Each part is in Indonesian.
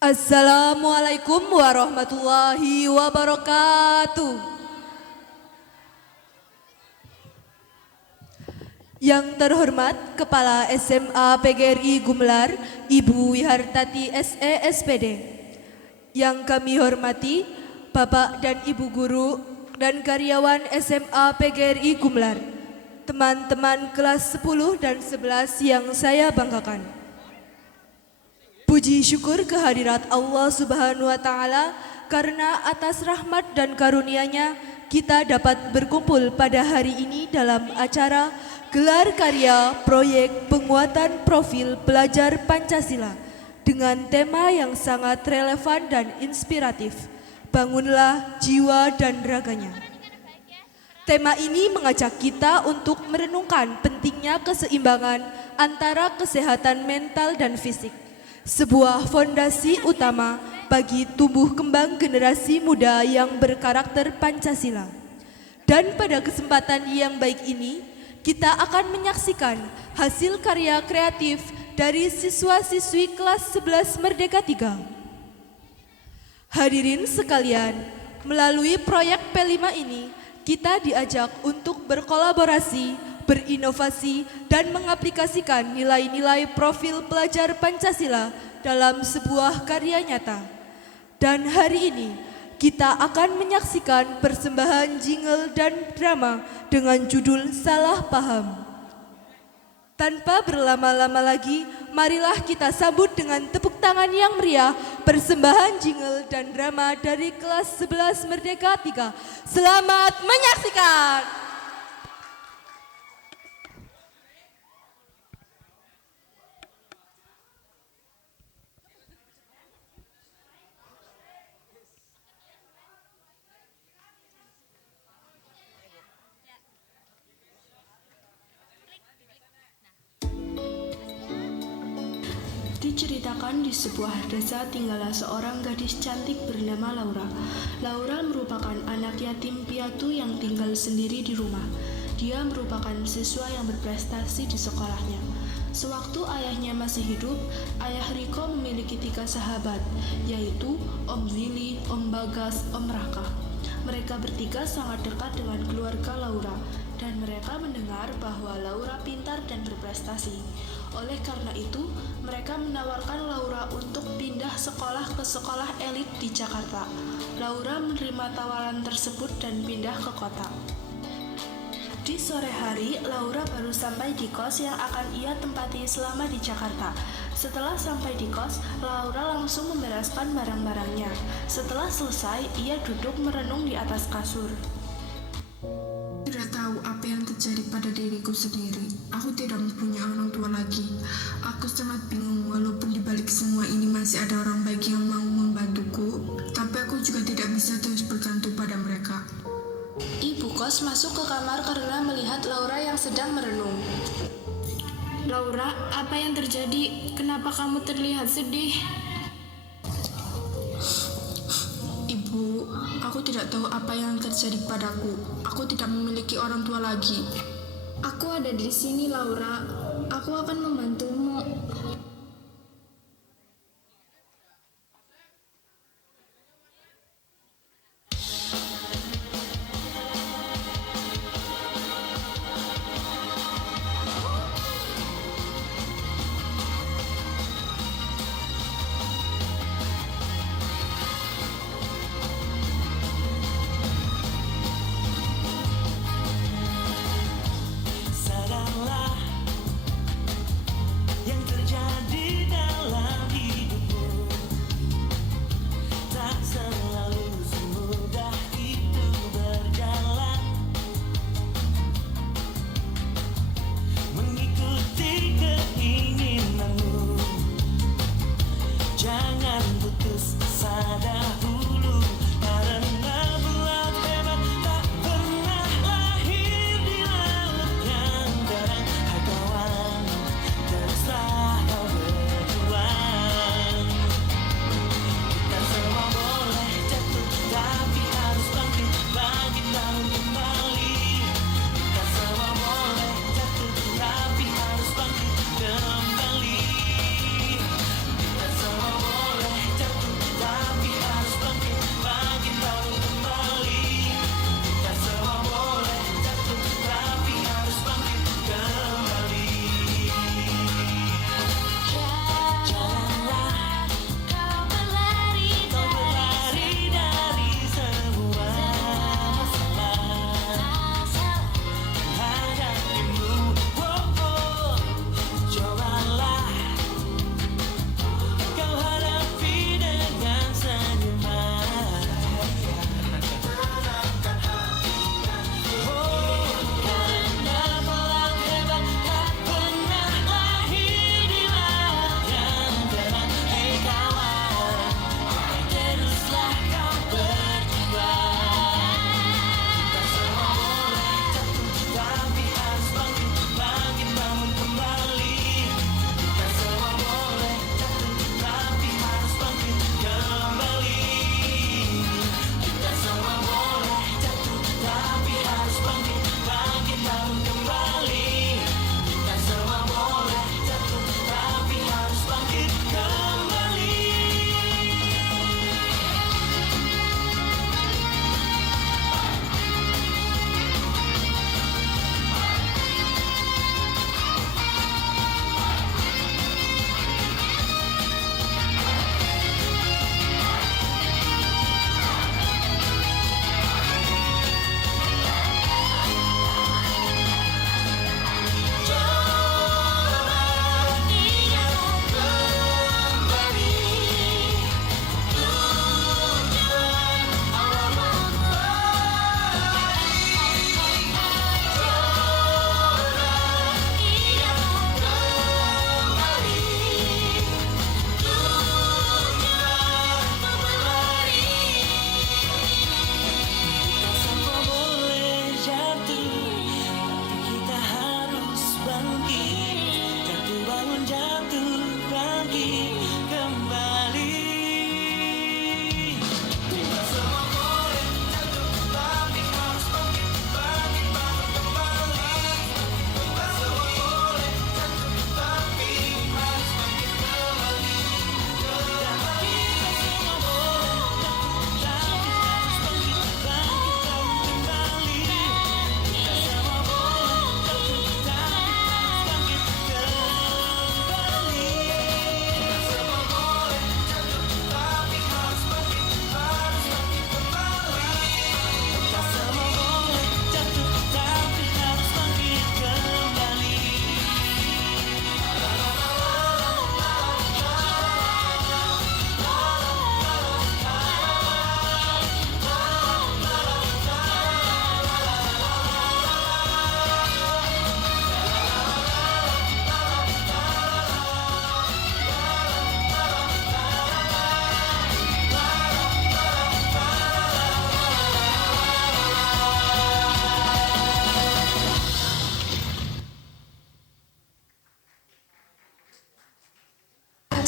Assalamualaikum warahmatullahi wabarakatuh. Yang terhormat Kepala SMA PGRI Gumelar, Ibu Wihartati SE SPD. Yang kami hormati Bapak dan Ibu Guru dan karyawan SMA PGRI Gumelar, teman-teman kelas 10 dan 11 yang saya banggakan. Puji syukur kehadirat Allah Subhanahu wa Ta'ala, karena atas rahmat dan karunia-Nya kita dapat berkumpul pada hari ini dalam acara gelar karya proyek penguatan profil pelajar Pancasila dengan tema yang sangat relevan dan inspiratif. Bangunlah jiwa dan raganya. Tema ini mengajak kita untuk merenungkan pentingnya keseimbangan antara kesehatan mental dan fisik, sebuah fondasi utama bagi tumbuh kembang generasi muda yang berkarakter Pancasila. Dan pada kesempatan yang baik ini, kita akan menyaksikan hasil karya kreatif dari siswa-siswi kelas 11 Merdeka 3. Hadirin sekalian, melalui proyek P5 ini, kita diajak untuk berkolaborasi, berinovasi, dan mengaplikasikan nilai-nilai profil pelajar Pancasila dalam sebuah karya nyata. Dan hari ini kita akan menyaksikan persembahan jingle dan drama dengan judul Salah Paham. Tanpa berlama-lama lagi, marilah kita sambut dengan tepuk tangan yang meriah persembahan jingle dan drama dari kelas 11 Merdeka 3. Selamat menyaksikan! Diceritakan di sebuah desa tinggallah seorang gadis cantik bernama Laura. Laura merupakan anak yatim piatu yang tinggal sendiri di rumah. Dia merupakan siswa yang berprestasi di sekolahnya. Sewaktu ayahnya masih hidup, ayah Riko memiliki 3 sahabat, yaitu Om Willy, Om Bagas, Om Raka. Mereka bertiga sangat dekat dengan keluarga Laura, dan mereka mendengar bahwa Laura pintar dan berprestasi. Oleh karena itu, mereka menawarkan Laura untuk pindah sekolah ke sekolah elit di Jakarta. Laura menerima tawaran tersebut dan pindah ke kota. Di sore hari, Laura baru sampai di kos yang akan ia tempati selama di Jakarta. Setelah sampai di kos, Laura langsung membereskan barang-barangnya. Setelah selesai, ia duduk merenung di atas kasur. Tidak tahu apa yang terjadi pada diriku sendiri. Aku tidak mempunyai orang tua lagi. Aku sangat bingung, walaupun di balik semua ini masih ada orang baik yang mau membantuku, tapi aku juga tidak bisa terus bergantung pada mereka. Ibu kos masuk ke kamar karena melihat Laura yang sedang merenung. Laura, apa yang terjadi? Kenapa kamu terlihat sedih? Ibu, aku tidak tahu apa yang terjadi padaku. Aku tidak memiliki orang tua lagi. Aku ada di sini, Laura. Aku akan membantumu.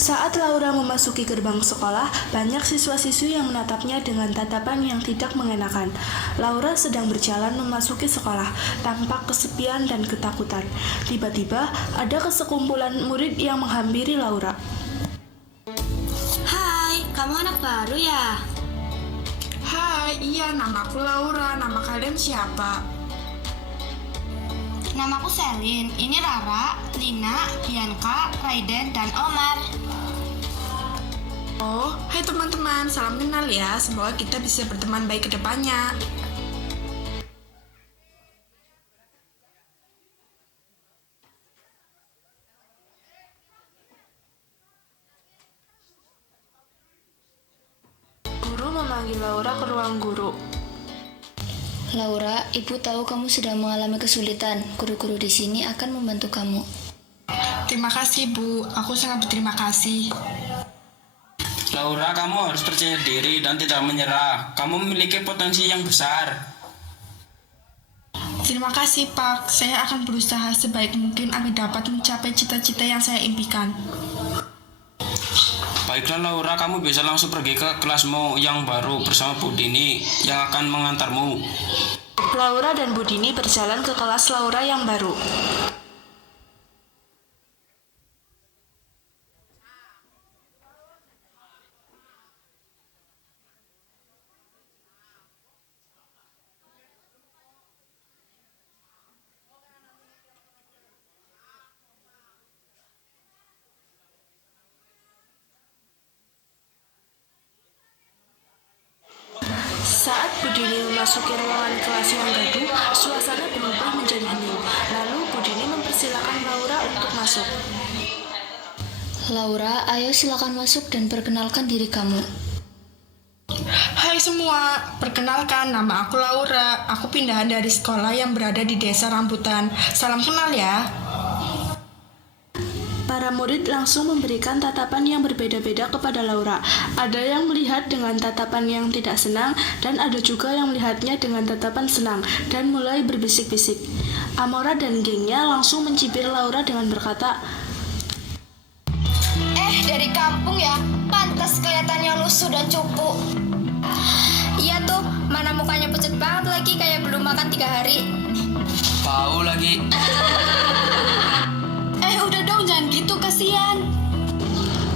Saat Laura memasuki gerbang sekolah, banyak siswa-siswi yang menatapnya dengan tatapan yang tidak mengenakan. Laura sedang berjalan memasuki sekolah, tampak kesepian dan ketakutan. Tiba-tiba, ada sekumpulan murid yang menghampiri Laura. Hai, kamu anak baru ya? Hai, iya, namaku Laura. Nama kalian siapa? Namaku Selin, ini Rara, Lina, Bianca, Raiden, dan Omar. Oh, hai teman-teman, salam kenal ya. Semoga kita bisa berteman baik ke depannya. Guru memanggil Laura ke ruang guru. Laura, ibu tahu kamu sedang mengalami kesulitan. Guru-guru di sini akan membantu kamu. Terima kasih, Bu. Aku sangat berterima kasih. Laura, kamu harus percaya diri dan tidak menyerah. Kamu memiliki potensi yang besar. Terima kasih, Pak. Saya akan berusaha sebaik mungkin agar dapat mencapai cita-cita yang saya impikan. Baiklah Laura, kamu bisa langsung pergi ke kelasmu yang baru bersama Budini yang akan mengantarmu. Laura dan Budini berjalan ke kelas Laura yang baru. Saat Budini memasuki ruangan kelas yang gaduh, suasana berubah menjadi hening. Lalu Budini mempersilakan Laura untuk masuk. Laura, ayo silakan masuk dan perkenalkan diri kamu. Hai semua, perkenalkan nama aku Laura. Aku pindahan dari sekolah yang berada di Desa Rambutan. Salam kenal ya. Para murid langsung memberikan tatapan yang berbeda-beda kepada Laura. Ada yang melihat dengan tatapan yang tidak senang, dan ada juga yang melihatnya dengan tatapan senang, dan mulai berbisik-bisik. Amora dan gengnya langsung mencibir Laura dengan berkata, Dari kampung ya, pantas kelihatannya lusuh dan cupu. Iya tuh, mana mukanya pucat banget lagi kayak belum makan 3 hari. Tahu lagi. Udah dong, jangan gitu, kasihan.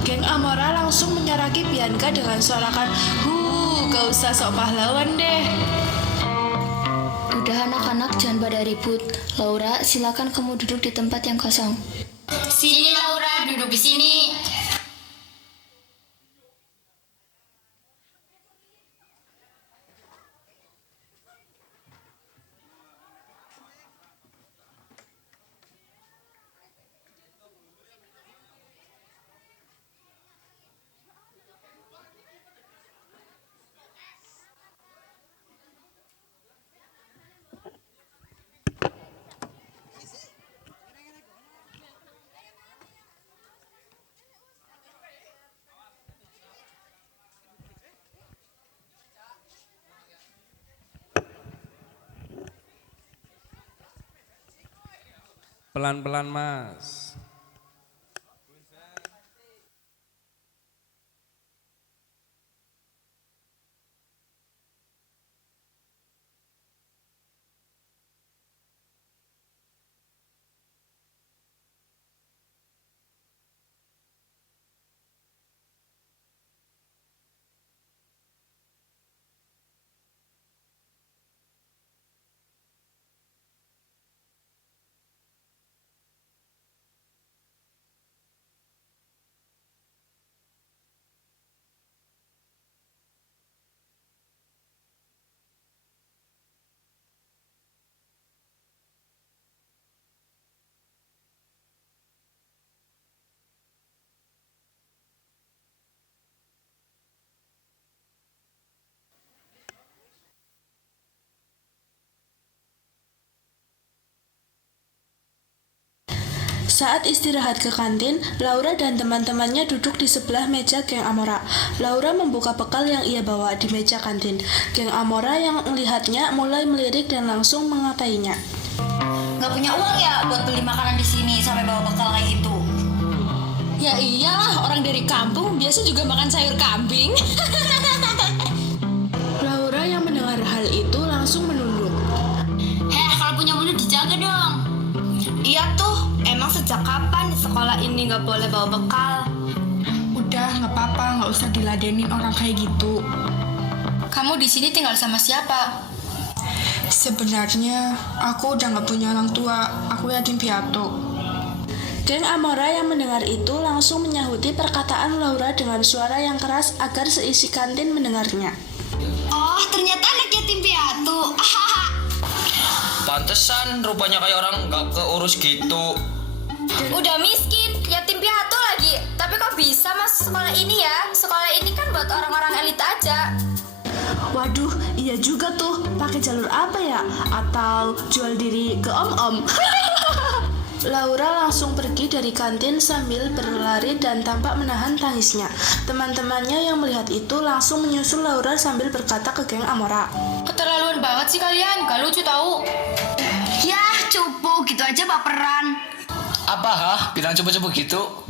Geng Amora langsung menyeraki Bianca dengan suarakan, gak usah sok pahlawan deh. Udah anak-anak, jangan pada ribut. Laura, silakan kamu duduk di tempat yang kosong. Sini Laura, duduk di sini. Pelan-pelan Mas. Saat istirahat ke kantin, Laura dan teman-temannya duduk di sebelah meja geng Amora. Laura membuka bekal yang ia bawa di meja kantin. Geng Amora yang melihatnya mulai melirik dan langsung mengatainya. Nggak punya uang ya buat beli makanan di sini sampai bawa bekal kayak gitu. Ya iyalah, orang dari kampung biasa juga makan sayur kambing. Laura yang mendengar hal itu langsung menunduk. Kalau punya mulut dijaga dong. Iya tuh, emang sejak kapan di sekolah ini nggak boleh bawa bekal? Udah, nggak apa-apa, nggak usah diladenin orang kayak gitu. Kamu di sini tinggal sama siapa? Sebenarnya aku udah nggak punya orang tua, aku yatim piatu. Geng Amora yang mendengar itu langsung menyahuti perkataan Laura dengan suara yang keras agar seisi kantin mendengarnya. Oh, ternyata anak yatim piatu. Pantesan rupanya kayak orang nggak keurus gitu. Udah miskin, yatim piatu lagi. Tapi kok bisa masuk sekolah ini ya? Sekolah ini kan buat orang-orang elit aja. Waduh, iya juga tuh. Pakai jalur apa ya? Atau jual diri ke om-om? Laura langsung pergi dari kantin sambil berlari dan tampak menahan tangisnya. Teman-temannya yang melihat itu langsung menyusul Laura sambil berkata ke geng Amora. Keterlaluan banget sih kalian, gak lucu tahu. Yah, cupu gitu aja baperan. Apa bilang coba-coba gitu?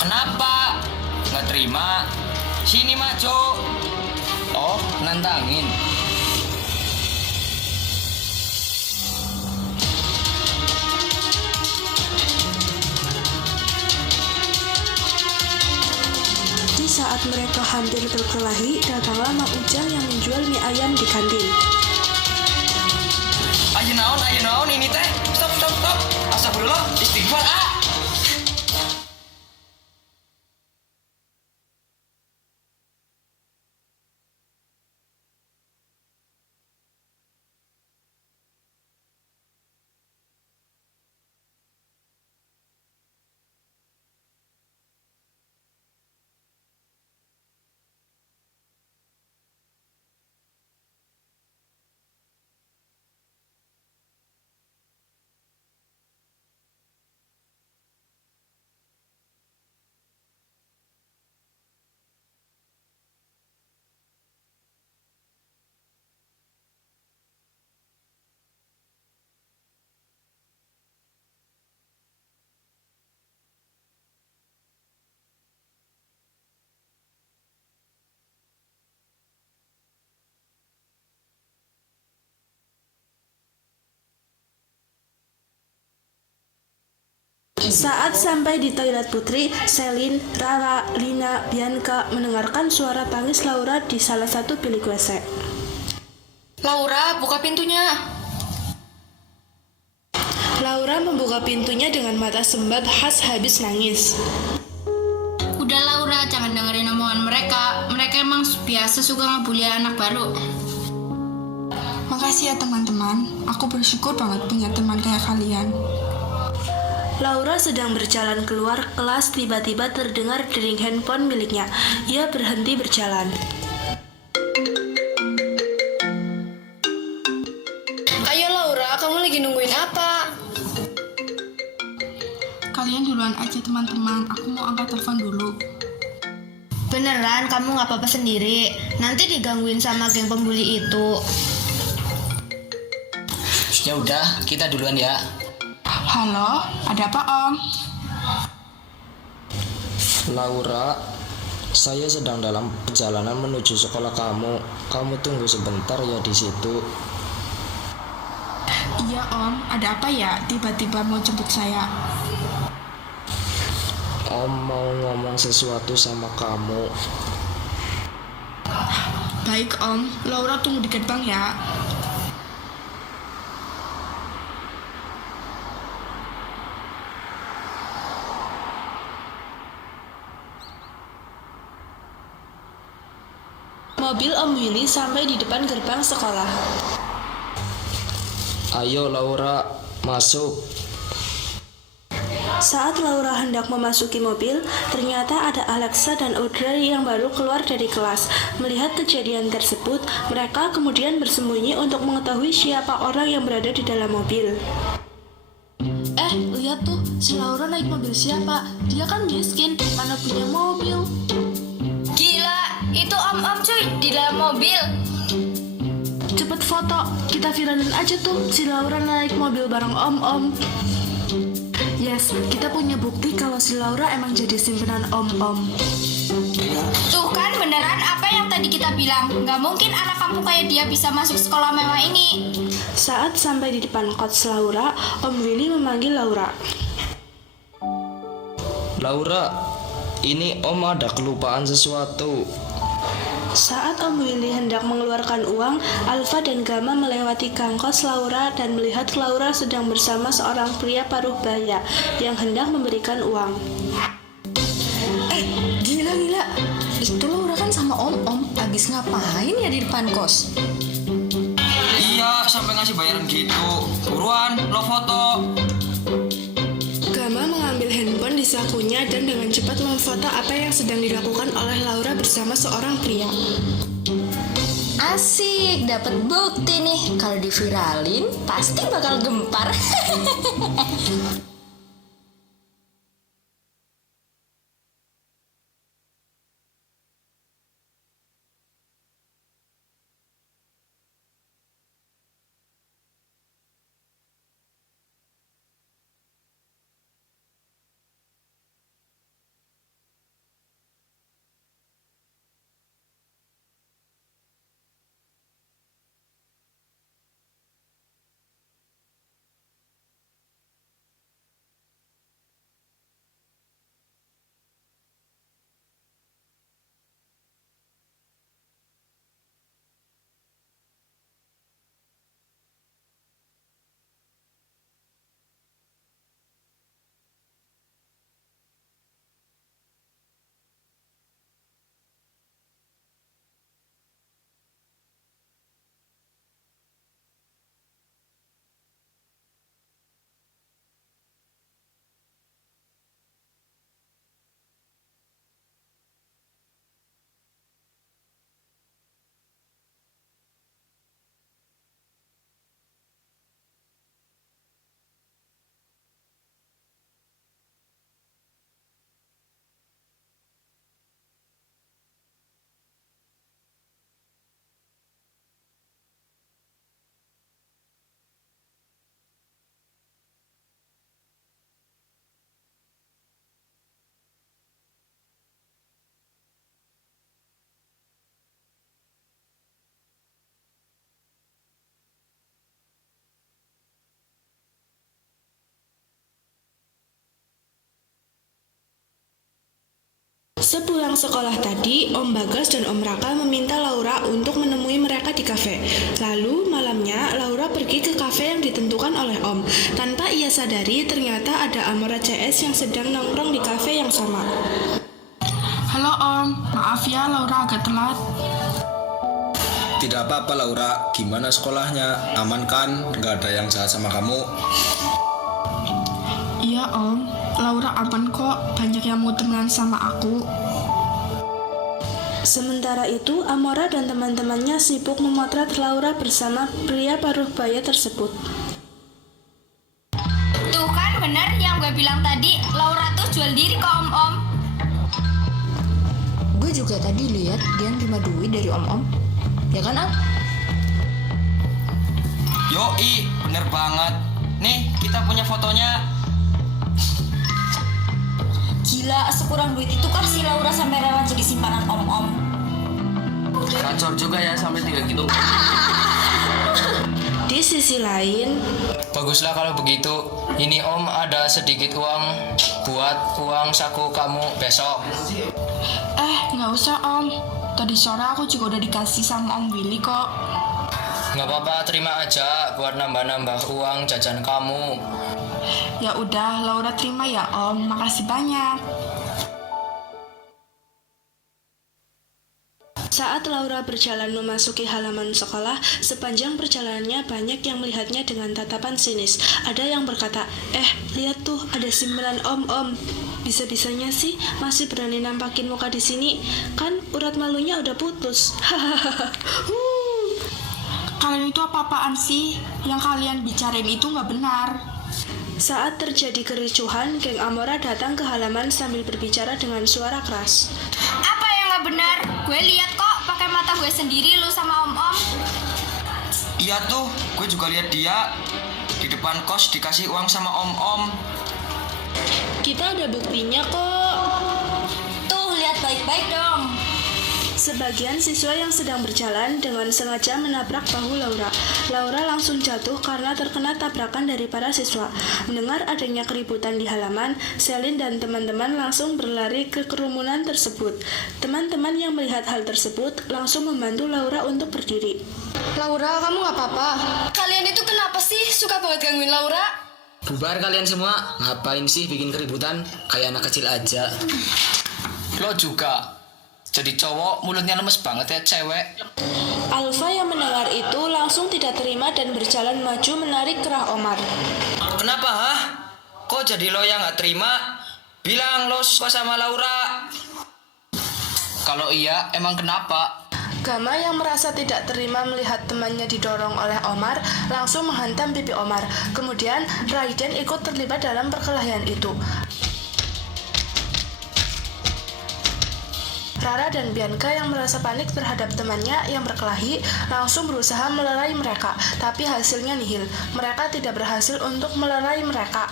Kenapa? Nggak terima? Sini maju. Oh, nantangin. Di saat mereka hampir berkelahi, datanglah Mak Ujang yang menjual mie ayam di kantin. Ayo naon ini teh. Stop. Astagfirullah, istighfar Saat sampai di toilet Putri, Selin, Rara, Lina, Bianca mendengarkan suara tangis Laura di salah satu bilik WC. Laura, buka pintunya. Laura membuka pintunya dengan mata sembab khas habis nangis. Udah Laura, jangan dengerin omongan mereka. Mereka emang biasa suka ngebully anak baru. Makasih ya teman-teman, aku bersyukur banget punya teman kayak kalian. Laura sedang berjalan keluar kelas, tiba-tiba terdengar dering handphone miliknya. Ia berhenti berjalan. Ayo Laura, kamu lagi nungguin apa? Kalian duluan aja teman-teman, aku mau angkat telepon dulu. Beneran, kamu gak apa-apa sendiri. Nanti digangguin sama geng pembuli itu. Ya udah, kita duluan ya. Halo, ada apa Om? Laura, saya sedang dalam perjalanan menuju sekolah kamu. Kamu tunggu sebentar ya di situ. Iya Om, ada apa ya? Tiba-tiba mau jemput saya. Om mau ngomong sesuatu sama kamu. Baik Om, Laura tunggu di gerbang ya. Mobil Om Willy sampai di depan gerbang sekolah. Ayo Laura, masuk. Saat Laura hendak memasuki mobil, ternyata ada Alexa dan Audrey yang baru keluar dari kelas. Melihat kejadian tersebut, mereka kemudian bersembunyi untuk mengetahui siapa orang yang berada di dalam mobil. Lihat tuh, si Laura naik mobil siapa? Dia kan miskin, mana punya mobil. Gila, itu om-om cuy di dalam mobil. Cepet foto, kita viralin aja tuh si Laura naik mobil bareng om-om. Yes, kita punya bukti kalau si Laura emang jadi simpenan om-om. Tuh kan beneran apa yang tadi kita bilang. Nggak mungkin anak kampung kayak dia bisa masuk sekolah mewah ini. Saat sampai di depan kos Laura, Om Willy memanggil Laura. Laura, ini Om ada kelupaan sesuatu. Saat Om Willy hendak mengeluarkan uang, Alfa dan Gama melewati gang kos Laura dan melihat Laura sedang bersama seorang pria paruh baya yang hendak memberikan uang. Gila. Itu Laura kan sama om-om. Abis ngapain ya di depan kos? Iya, sampai ngasih bayaran gitu. Buruan, lo foto. Gama mengambil handphone di sakunya dan dengan cepat memfoto apa yang sedang dilakukan oleh Laura bersama seorang pria. Asik, dapat bukti nih. Kalau diviralin, pasti bakal gempar. Sepulang sekolah tadi, Om Bagas dan Om Raka meminta Laura untuk menemui mereka di kafe. Lalu malamnya, Laura pergi ke kafe yang ditentukan oleh Om. Tanpa ia sadari, ternyata ada Amora CS yang sedang nongkrong di kafe yang sama. Halo Om, maaf ya Laura agak telat. Tidak apa-apa Laura, gimana sekolahnya? Aman kan? Gak ada yang jahat sama kamu? Iya Om, Laura aman kok, banyak yang mau temenan sama aku. Sementara itu, Amora dan teman-temannya sibuk memotret Laura bersama pria paruh baya tersebut. Tuh kan bener yang gue bilang tadi. Laura tuh jual diri ke om-om. Gue juga tadi lihat dia nerima duit dari om-om. Ya kan, Al? Yoi, bener banget. Nih, kita punya fotonya. Gila, sekurang duit itu kan si Laura sampai rela jadi simpanan om-om. Kacor juga ya sampai tinggal gitu. Di sisi lain, Baguslah kalau begitu. Ini Om ada sedikit uang buat uang saku kamu besok. Nggak usah Om, tadi sore aku juga udah dikasih sama Om Willy kok. Nggak apa-apa, terima aja buat nambah-nambah uang jajan kamu. Ya udah, Laura terima ya Om, makasih banyak. saat Laura berjalan memasuki halaman sekolah, sepanjang perjalanannya banyak yang melihatnya dengan tatapan sinis. Ada yang berkata, lihat tuh, ada simpenan om-om. Bisa-bisanya sih masih berani nampakin muka di sini. Kan urat malunya udah putus. Hahaha. Kalian itu apa-apaan sih? Yang kalian bicarain itu nggak benar. Saat terjadi kericuhan, geng Amora datang ke halaman sambil berbicara dengan suara keras. Apa yang nggak benar? Gue lihat kok pakai mata gue sendiri lu sama om-om. Iya tuh, gue juga lihat dia di depan kos dikasih uang sama om-om. Kita ada buktinya kok. Tuh, lihat baik-baik dong. Sebagian siswa yang sedang berjalan dengan sengaja menabrak bahu Laura. Laura langsung jatuh karena terkena tabrakan dari para siswa. Mendengar adanya keributan di halaman, Selin dan teman-teman langsung berlari ke kerumunan tersebut. Teman-teman yang melihat hal tersebut langsung membantu Laura untuk berdiri. Laura, kamu nggak apa-apa? Kalian itu kenapa sih suka banget gangguin Laura? Bubar kalian semua, ngapain sih bikin keributan? Kayak anak kecil aja. Lo juga. Jadi cowok mulutnya lemes banget ya cewek. Alfa yang mendengar itu langsung tidak terima dan berjalan maju menarik kerah Omar. Kenapa, hah? Kok jadi lo yang nggak terima? Bilang lo suka sama Laura. Kalau iya, emang kenapa? Gama yang merasa tidak terima melihat temannya didorong oleh Omar langsung menghantam pipi Omar. Kemudian Raiden ikut terlibat dalam perkelahian itu. Rara dan Bianca yang merasa panik terhadap temannya yang berkelahi langsung berusaha melerai mereka, tapi hasilnya nihil. Mereka tidak berhasil untuk melerai mereka.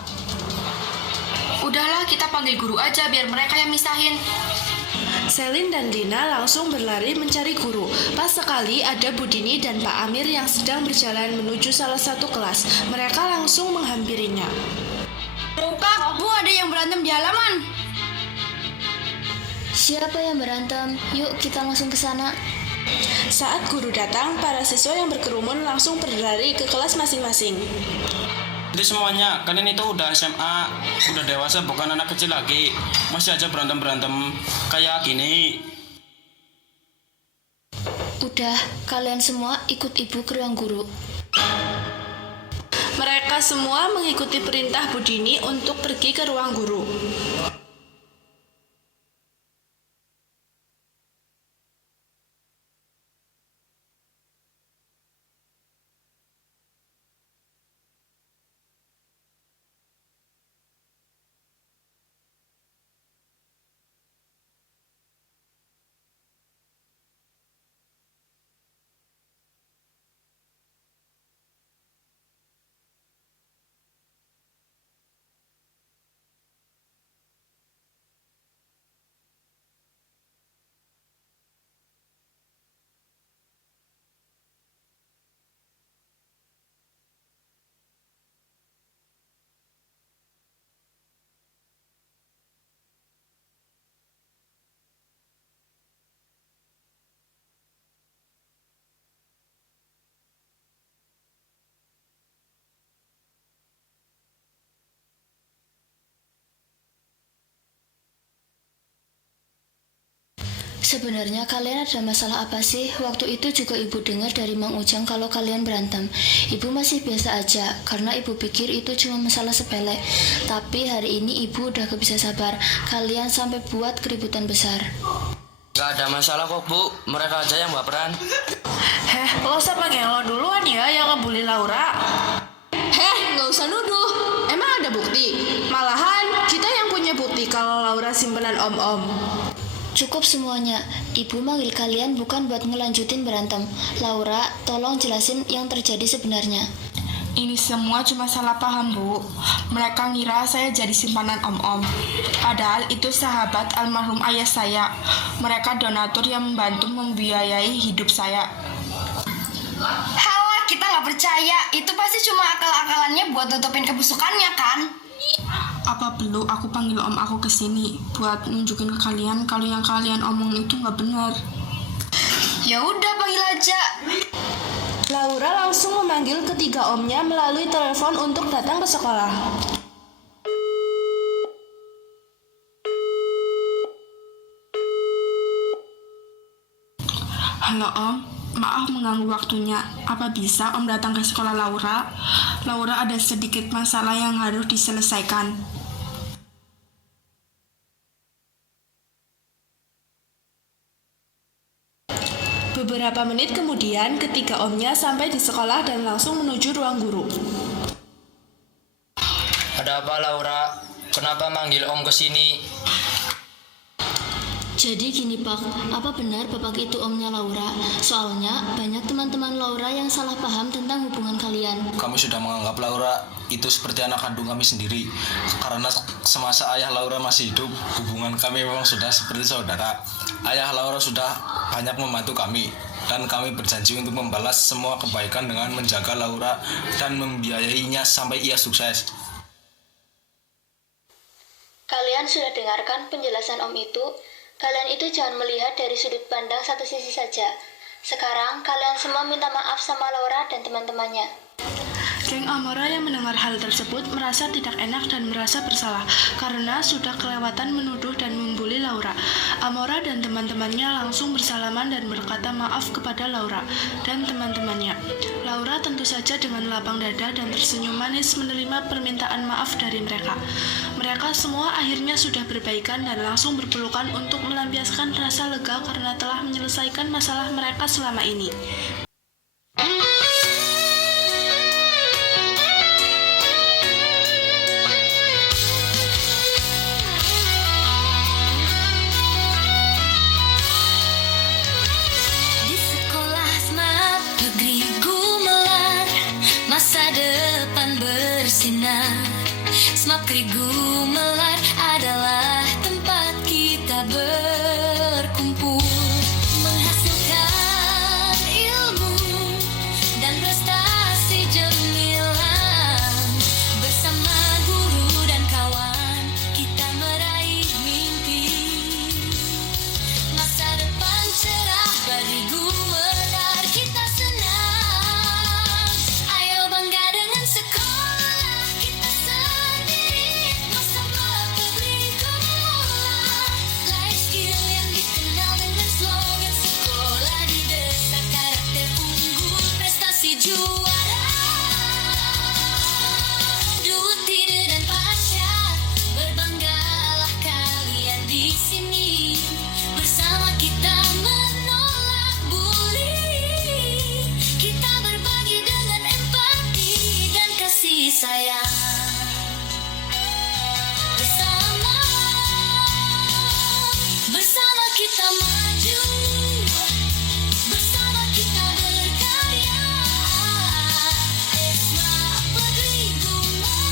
Udahlah, kita panggil guru aja biar mereka yang misahin. Selin dan Dina langsung berlari mencari guru. Pas sekali ada Budini dan Pak Amir yang sedang berjalan menuju salah satu kelas. Mereka langsung menghampirinya. Kak, Bu, ada yang berantem di halaman. Siapa yang berantem? Yuk kita langsung ke sana. Saat guru datang, para siswa yang berkerumun langsung berlari ke kelas masing-masing. Jadi semuanya, kalian itu udah SMA, udah dewasa, bukan anak kecil lagi. Masih aja berantem-berantem kayak gini. Udah, kalian semua ikut ibu ke ruang guru. Mereka semua mengikuti perintah Budini untuk pergi ke ruang guru. Sebenarnya kalian ada masalah apa sih? Waktu itu juga ibu dengar dari Mang Ujang kalau kalian berantem. Ibu masih biasa aja, karena ibu pikir itu cuma masalah sepele. Tapi hari ini ibu udah gak bisa sabar. Kalian sampai buat keributan besar. Gak ada masalah kok, Bu. Mereka aja yang baperan. Lo siapa geng lo duluan ya yang ngebully Laura? Nggak usah nuduh. Emang ada bukti? Malahan kita yang punya bukti kalau Laura simpenan om-om. Cukup semuanya. Ibu manggil kalian bukan buat ngelanjutin berantem. Laura, tolong jelasin yang terjadi sebenarnya. Ini semua cuma salah paham, Bu. Mereka ngira saya jadi simpanan om-om. Padahal itu sahabat almarhum ayah saya. Mereka donatur yang membantu membiayai hidup saya. Halah, kita nggak percaya. Itu pasti cuma akal-akalannya buat tutupin kebusukannya kan? Apa perlu aku panggil om aku ke sini buat nunjukin ke kalian kalau yang kalian omong itu nggak benar? Ya udah, panggil aja. Laura langsung memanggil ketiga omnya melalui telepon untuk datang ke sekolah. Halo om, maaf mengganggu waktunya. Apa bisa om datang ke sekolah Laura? Laura ada sedikit masalah yang harus diselesaikan. Beberapa menit kemudian, ketiga omnya sampai di sekolah dan langsung menuju ruang guru. Ada apa, Laura? Kenapa manggil om ke sini? Jadi gini Pak, apa benar Bapak itu omnya Laura? Soalnya banyak teman-teman Laura yang salah paham tentang hubungan kalian. Kami sudah menganggap Laura itu seperti anak kandung kami sendiri. Karena semasa ayah Laura masih hidup, hubungan kami memang sudah seperti saudara. Ayah Laura sudah banyak membantu kami, dan kami berjanji untuk membalas semua kebaikan dengan menjaga Laura dan membiayainya sampai ia sukses. Kalian sudah dengarkan penjelasan Om itu? Kalian itu jangan melihat dari sudut pandang satu sisi saja. Sekarang kalian semua minta maaf sama Laura dan teman-temannya. Geng Amora yang mendengar hal tersebut merasa tidak enak dan merasa bersalah karena sudah kelewatan menuduh dan membuli Laura. Amora dan teman-temannya langsung bersalaman dan berkata maaf kepada Laura dan teman-temannya. Laura tentu saja dengan lapang dada dan tersenyum manis menerima permintaan maaf dari mereka. Mereka semua akhirnya sudah berbaikan dan langsung berpelukan untuk melampiaskan rasa lega karena telah menyelesaikan masalah mereka selama ini. Smap Negeri Gumelar adalah tempat kita berkumpul, menghasilkan ilmu dan prestasi gemilang. Bersama guru dan kawan kita meraih mimpi, masa depan cerah bagi Gumelar. Kita senang, ayo bangga dengan sekolah kita sendiri. Bersama negeri Gumelar, life skill yang dikenal dengan slogan sekolah di desa, karakter unggul, prestasi juara. Dut, Tide, dan Pasha, berbanggalah kalian di sini. Bersama kita menolak bully, kita berbagi dengan empati dan kasih sayang. Bersama kita maju, bersama kita berkarya. Smap Negeri Gumelar.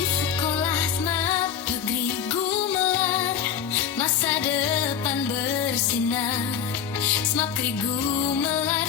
Di sekolah Smap Negeri Gumelar, masa depan bersinar. Smap Negeri Gumelar